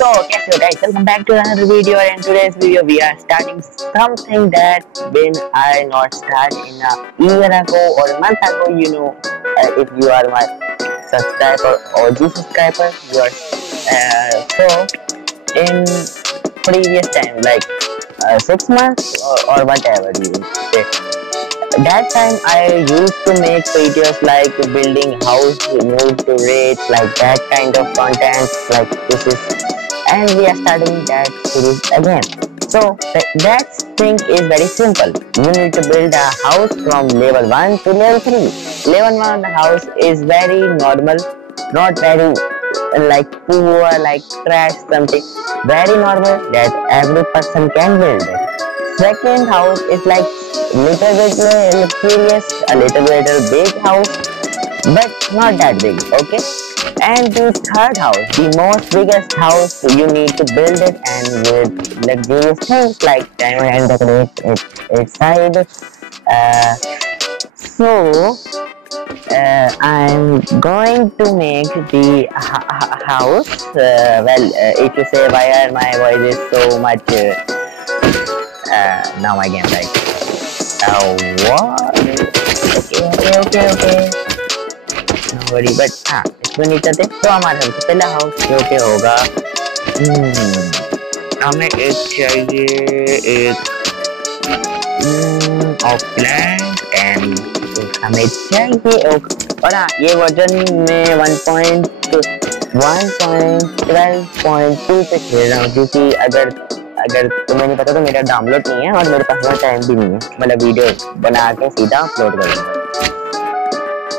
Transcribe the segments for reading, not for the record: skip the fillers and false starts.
So, कैसे हो guys? Welcome back to another video. And in today's video, we are starting something that when I not start in a year ago or a month ago. You know, if you are my subscriber or OG subscriber, you are so in previous time like 6 months or whatever you say. That time I used to make videos like building house, move to rate, like that kind of content, like this is, and we are starting that series again. So that thing is very simple. You need to build a house from level 1 to level 3. Level 1 house is very normal, not very like poor, like trash something. Very normal that every person can build it. Second house is like little bit luxurious, a little bit big house, but not that big, okay? And the third house, the most biggest house, you need to build it and with luxurious things like diamond and decorate it inside. So I'm going to make the house. If you say why are my voice is so much now my game like what? Okay. No worry, but इसमें नहीं चलते तो हमारे सबसे पहला house जो के होगा हमें एक चाहिए एक ऑफ प्लांट एंड हमें चाहिए और ये वर्जन में 1.12.2 पे खेल रहा हूँ क्योंकि अगर तुम्हें नहीं पता तो मेरा डाउनलोड नहीं है और मेरे पास इतना टाइम भी नहीं है, मतलब वीडियो बना के सीधा अपलोड करूँगा।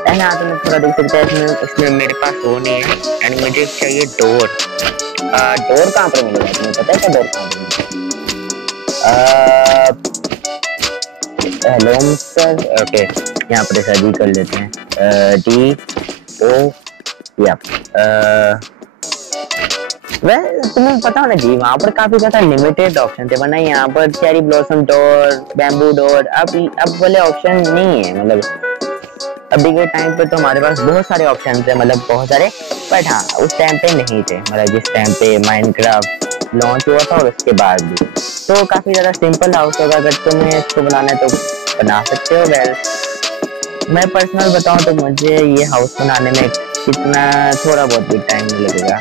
एंड हाँ तुम्हें थोड़ा देख सकते हैं इसमें मेरे पास वो नहीं है एंड मुझे चाहिए डोर। डोर कहाँ पर मिलेगा तुम्हें पता है क्या डोर कहाँ पर मिलेगा? हेलो मिस्टर, ओके यहाँ पर सर्च कर लेते हैं DO या तुम्हें पता होना चाहिए वहाँ पर काफी ज्यादा लिमिटेड ऑप्शन थे, वरना यहाँ पर cherry blossom door, bamboo door अब वाले ऑप्शन नहीं है। मतलब अभी के टाइम पे तो हमारे पास बहुत सारे ऑप्शन थे, मतलब बहुत सारे, बट हाँ उस टाइम पे नहीं थे, मतलब जिस टाइम पे माइनक्राफ्ट लॉन्च हुआ था और उसके बाद भी। तो काफी ज्यादा सिंपल हाउस होगा, अगर तुम्हें इसको बनाना है तो बना सकते हो। मैं पर्सनल बताऊँ तो मुझे ये हाउस बनाने में कितना थोड़ा बहुत भी टाइम लगेगा।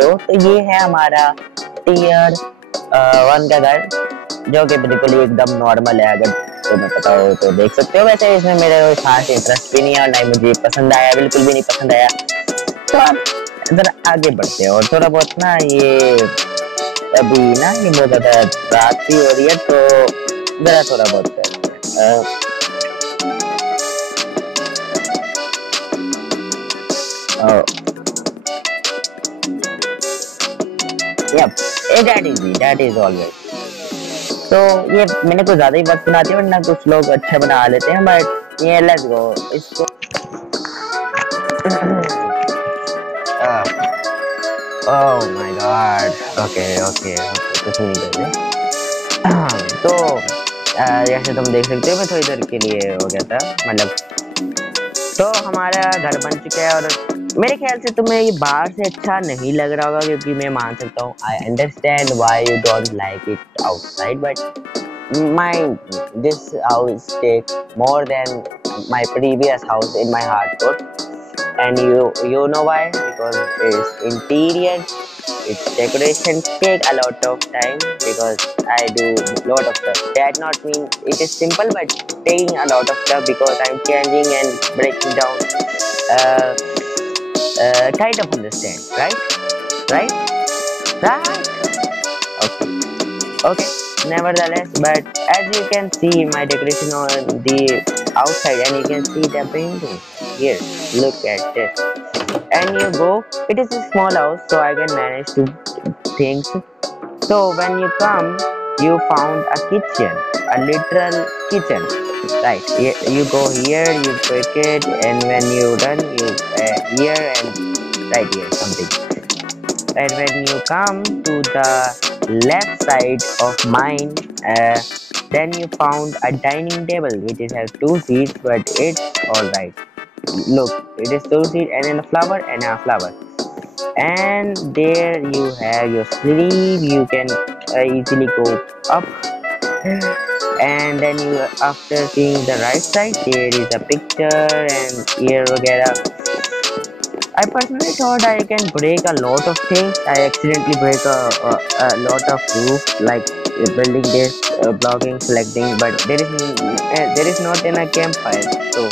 तो ये है हमारा टियर 1 का घर, जो कि बिल्कुल एकदम नॉर्मल है, अगर तुम्हें पता हो तो देख सकते हो। वैसे इसमें मेरे खास इंटरेस्ट भी नहीं है और ना मुझे पसंद आया, बिल्कुल भी नहीं पसंद आया। तो अब जरा आगे बढ़ते हैं और थोड़ा बहुत ना ये अभी ना ये बहुत ज्यादा रात भी हो रही है तो जरा थोड़ा बहुत करते हैं। Yep, that is always. तो ये मैंने कुछ ज़्यादा ही वक्त बना दिया, वरना कुछ लोग अच्छा बना लेते हैं, बट ये लेट्स गो इसको। Oh my God, okay okay कुछ नहीं कर रहे। तो जैसे तुम देख सकते हो मैं थोड़ी देर के लिए हो गया था, मतलब तो हमारा घर बन चुका है। और मेरे ख्याल से तुम्हें ये बाहर से अच्छा नहीं लग रहा होगा, क्योंकि मैं मान सकता हूँ I understand why you don't like it outside, but my this house take more than my previous house in my heart. And you know why? Because its interior, its decoration take a lot of time, because I do lot of stuff. That not mean it is simple, but taking a lot of stuff because I'm changing and breaking down. Kind of understand, right? Okay. Okay, nevertheless, but as you can see my decoration on the outside, and you can see the painting here, look at this. And you go, it is a small house, so I can manage to things. So when you come, you found a kitchen, a literal kitchen, right? You go here, you pick it, and when you done, you here and right here something. And when you come to the left side of mine, then you found a dining table which is has 2 seats, but it's alright. Look, it is 2 seats and then a flower and a flower. And there you have your sleeve. You can easily go up. And then you, after seeing the right side, there is a picture and here वगैरह. I personally thought I can break a lot of things. I accidentally break a lot of roof, like building this, blocking, selecting, but there is not in a campfire. So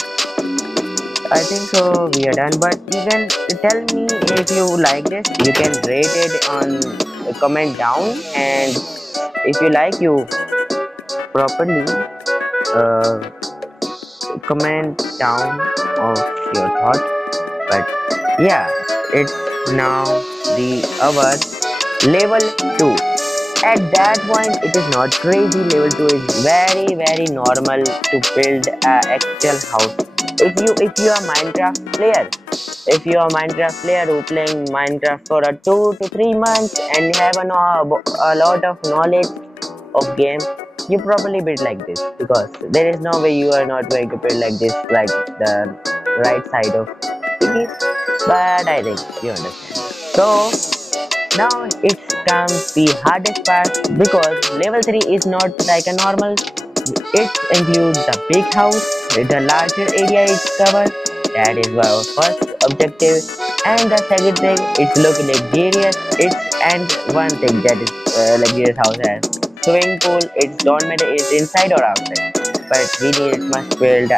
I think so we are done. But you can tell me if you like this. You can rate it on comment down, and if you like, you properly comment down of your thought. But yeah, it's now the our level 2. At that point it is not crazy. Level 2 is very normal to build a actual house. If you are Minecraft player who playing Minecraft for a 2 to 3 months and have a lot of knowledge of game, you probably build like this, because there is no way you are not going to build like this, like the right side of it. But I think you understand. So now it comes the hardest part, because level 3 is not like a normal. It includes the big house with the larger area it covers. That is our first objective. And the second thing, it's look luxurious. And one thing that is luxurious house has swimming pool. It don't matter it's inside or outside, but we must build a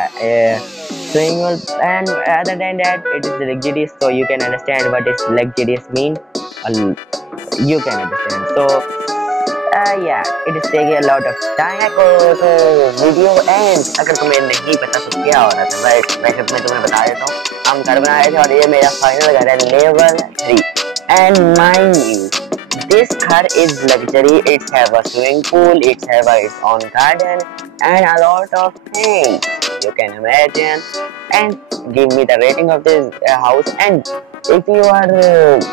swimming pool. And other than that, it is luxurious, so you can understand what is luxurious mean. You can understand. So yeah, it is taking a lot of time. तो video and अगर तुम्हें नहीं पता तो क्या हो रहा था, मैं तुम्हें बता देता हूँ. हम घर बना रहे थे और ये मेरा फाइनल घर है level 3. And mind you, this car is luxury. It have a swimming pool, it have its own garden, and a lot of things you can imagine. And give me the rating of this house. And if you are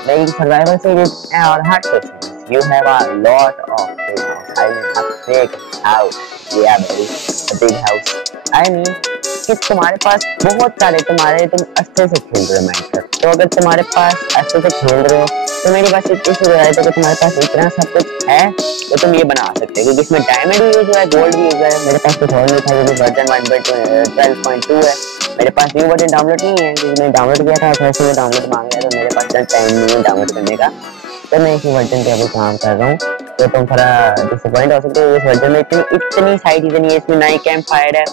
playing survival series or hard questions, you have a lot of big house. I mean a big house. Yeah, baby, a big house. I mean कि तुम्हारे पास बहुत सारे तुम अच्छे से खेल रहे हो माइनक्राफ्ट. तो अगर तुम्हारे पास अच्छे से खेल रहे हो तो मेरी बात इस वजह से तुम्हारे पास इतना सब कुछ है तो तुम ये बना सकते हो, क्योंकि इसमें डायमंड भी यूज हुआ है, गोल्ड भी यूज हुआ है. मेरे पास कुछ और नहीं था, क्योंकि वर्जन 1.12.2 है. मेरे पास न्यू वर्जन डाउनलोड नहीं है, क्योंकि मैंने डाउनलोड किया था और फिर डाउनलोड मांग लिया, तो मेरे पास टाइम नहीं है डाउनलोड करने का. तो मैं इसी वर्जन पे अभी काम कर रहा हूँ. तो तुम थोड़ा डिसअपॉइंट हो सकते हो. इस वर्जन में इतनी सारी चीजें नहीं है. इसमें ना ही कैंप फायर है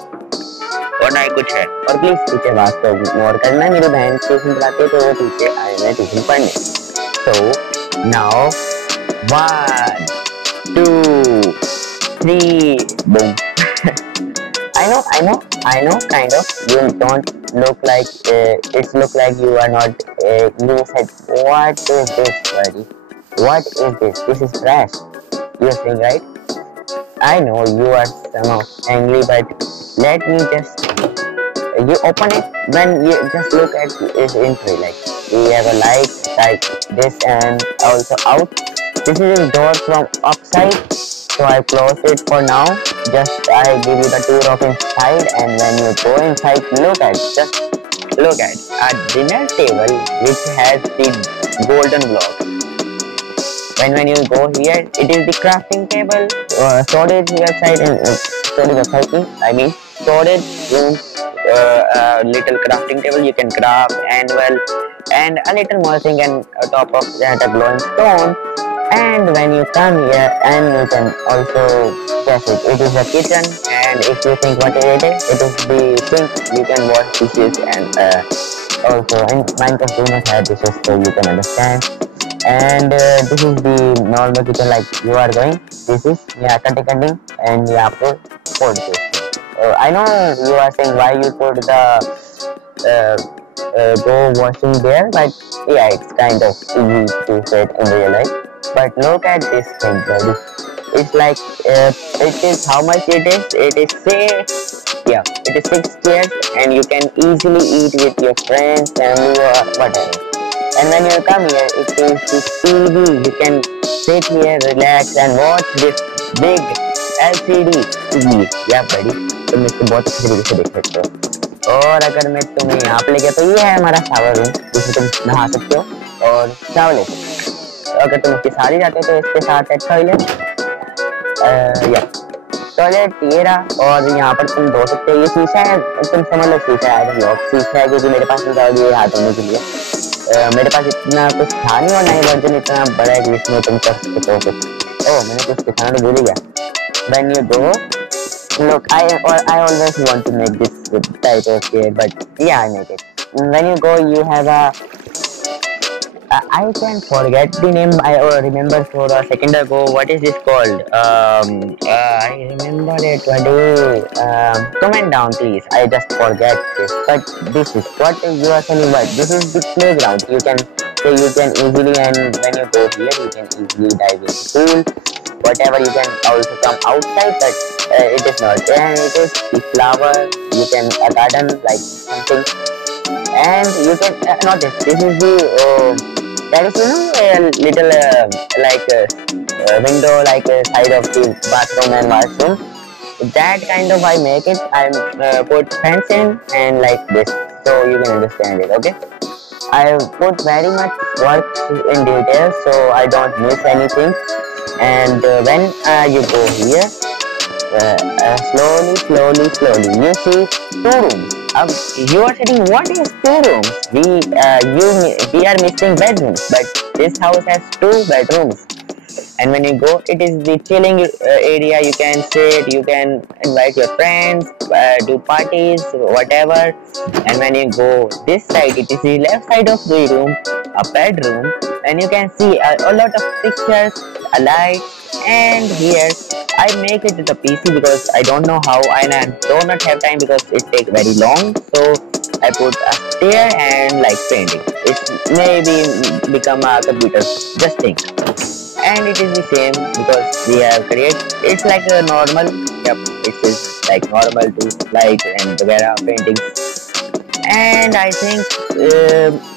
और ना ही कुछ है. और प्लीज पीछे बात तो इग्नोर करना. मेरी बहन ट्यूशन पढ़ाती है तो वो पीछे आए हैं ट्यूशन पढ़ने. तो now 1 2 3 boom. I know kind of you don't look like it's look like you are not you said what is this buddy. what is this? This is trash. You are saying, right? I know you are somehow angry, but let me just you open it. When you just look at its entry, like we have a light like this and also out. This is a door from upside, so I close it for now. Just I give you the tour of inside, and when you go inside, just look at a dinner table which has the golden block. When you go here, it is the crafting table, storage website, and storage website. I mean storage room. Little crafting table you can craft anvil and a little more thing, and top of that a glowing stone. And when you come here, and you can also guess it. It is a kitchen, and if you think what it is the sink. You can wash dishes, and also in Minecraft do not have dishes, so you can understand. And this is the normal kitchen, like you are going. This is cutting, and you have to put this. I know you are saying why you put the go washing there, but yeah, it's kind of easy to set in real life. But look at this thing, buddy. It's like it is how much it is. It is it is 6 chairs, and you can easily eat with your friends, family, or whatever. And when you come here, it is this TV. You can sit here, relax, and watch this big LCD TV. Yeah, buddy. तुम इसको बहुत अच्छे तरीके से देख सकते हो। और अगर मैं तुम्हें यहाँ पे ले गया, तो ये है हमारा शावर रूम, जिसमें तुम नहा सकते हो और शावर ले सकते हो। तो अगर तुम इसके साथ ही जाते हो, तो इसके साथ है टॉयलेट। टॉयलेट ये रहा, और यहाँ पर तुम धो सकते हो। ये शीशा है, तुम समझ लो शीशा है, शीशा है, क्योंकि मेरे पास ये हाथ धोने के लिए मेरे पास इतना कुछ था नहीं, और नहीं वर्जन इतना बड़ा है कि इसमें तुम कर सकते हो कुछ। मैंने कुछ दिखाना तो भूल ही गया। When you go, look, I always want to make this type of chair, but yeah, I make it. When you go, you have I can forget the name. I remember for a second ago. What is this called? I remember it. What do comment down, please. I just forget this. But this is what you are saying. But this is the playground. You can easily, and when you go here, you can easily dive in the pool. Whatever, you can also come outside, but it is not. And it is the flower. You can a garden like something, and you can not this. This is the that is a little window, like side of the bathroom and washroom. That kind of I make it. I put fence in and like this, so you can understand it. Okay. I put very much work in detail, so I don't miss anything. And when you go here, slowly, you see 2 rooms. You are saying, what is 2 rooms? We are missing bedrooms, but this house has 2 bedrooms. And when you go, it is the chilling area. You can sit, you can invite your friends, do parties, whatever. And when you go this side, it is the left side of the room, a bedroom, and you can see a lot of pictures, a light. And here I make it with a PC because I don't know how, and I do not have time because it takes very long. So I put a stair and like painting. It maybe become a computer. Just think. And it is the same because we have created. It's like a normal. Yep, it is like normal to like and वगैरह paintings. And I think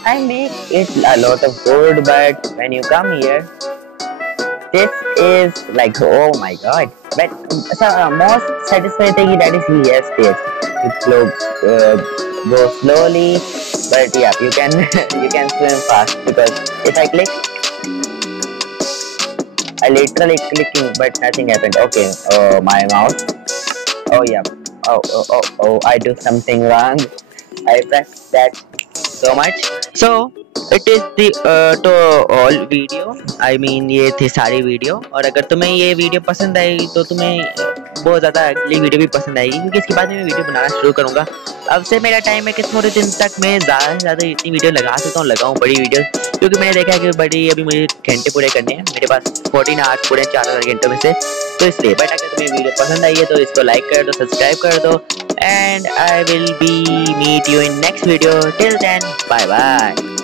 I make it a lot of good. But when you come here, this is like, oh my god. But most satisfying thing that is here stairs. You go slowly, but yeah, you can you can swim fast because if I click, I literally clicking, but nothing happened. Okay, my mouse. Oh yeah. Oh, I do something wrong. I pressed that so much. So it is the to all video. I mean ये थी सारी video, और अगर तुम्हें ये video पसंद आई तो तुम्हें बहुत ज़्यादा अगली वीडियो भी पसंद आएगी, क्योंकि इसके बाद मैं वीडियो बनाना शुरू करूँगा। अब से मेरा टाइम है कि थोड़े दिन तक मैं ज़्यादा से ज़्यादा इतनी वीडियो लगा सकता हूँ, लगाऊँ बड़ी वीडियो, क्योंकि मैंने देखा है कि बड़ी अभी मुझे घंटे पूरे करने हैं, मेरे पास 14 आवर्स पूरे 4000 घंटों में से, तो इसलिए। बट अगर तुम्हें वीडियो पसंद आई है तो इसको लाइक कर दो, सब्सक्राइब कर दो, and I will be meet you in next video. Till then, bye bye.